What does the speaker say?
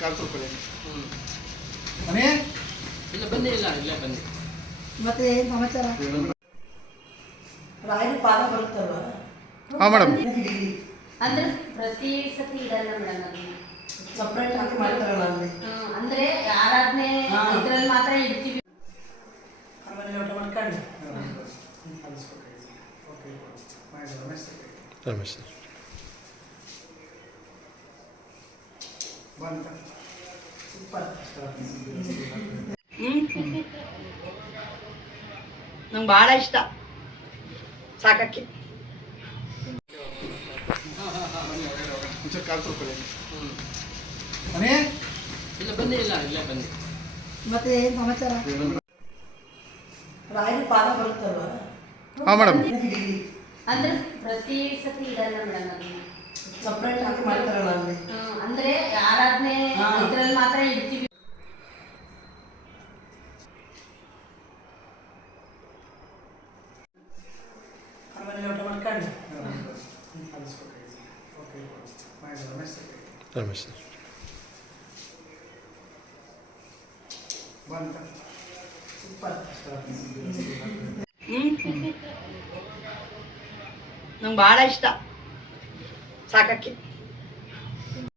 ಕಾಲ್ ತೊಳ್ಕೊಳ್ಳಿ. ಮನೆ ಇಲ್ಲ ಬನ್ನಿ, ಇಲ್ಲ ಇಲ್ಲೇ ಬನ್ನಿ. ಮತ್ತೆ ಏನು ಸಮಾಚಾರ? ರಾಯರ ಪಾದ ಬರುತ್ತಲ್ವ? ಹಾಂ ಮೇಡಮ್. ಅಂದ್ರೆ ಪ್ರತಿ ಸತಿ ಇದಲ್ಲ ಮೇಡಮ್, ಅದು ಸಪ್ರೇಟ್ ಆಗಿ ಮಾಡ್ತಾರಲ್ಲ ಅಲ್ಲಿ. ಅಂದ್ರೆ ಆರಾಧನೆ ಇದ್ರಲ್ಲಿ ಮಾತ್ರ ಇಡ್ತೀವಿ. ಆಮೇಲೆ ಊಟ ಮಾಡ್ಕೊಂಡು ರಮೇಶ್ ಸರ್ ಸೂಪರ್. ನಂಗೆ ಭಾಳ ಇಷ್ಟ ಸಾಕಕ್ಕೆ. ಕಾಲ್ ತೊಳ್ಕೊಳ್ಳಿ. ಮನೆ ಇಲ್ಲ ಬನ್ನಿ, ಇಲ್ಲ ಇಲ್ಲೇ ಬನ್ನಿ. ಮತ್ತೆ ಏನು ಸಮಾಚಾರ? ರಾಯರ ಪಾದ ಬರುತ್ತಲ್ವ? ಹಾಂ ಮೇಡಮ್. ಅಂದ್ರೆ ಪ್ರತಿ ಸತಿ ಇದಲ್ಲ ಮೇಡಮ್, ಅದು ಸಪ್ರೇಟ್ ಆಗಿ ಮಾಡ್ತಾರಲ್ಲ ಅಲ್ಲಿ. ಅಂದ್ರೆ ಆರಾಧನೆ ಇದ್ರಲ್ಲಿ ಮಾತ್ರ ಇಡ್ತೀವಿ. ಆಮೇಲೆ ಊಟ ಮಾಡ್ಕೊಂಡು ರಮೇಶ್ ಸರ್ ಸೂಪರ್. ನಂಗೆ ಭಾಳ ಇಷ್ಟ ಸಾಕಕ್ಕೆ.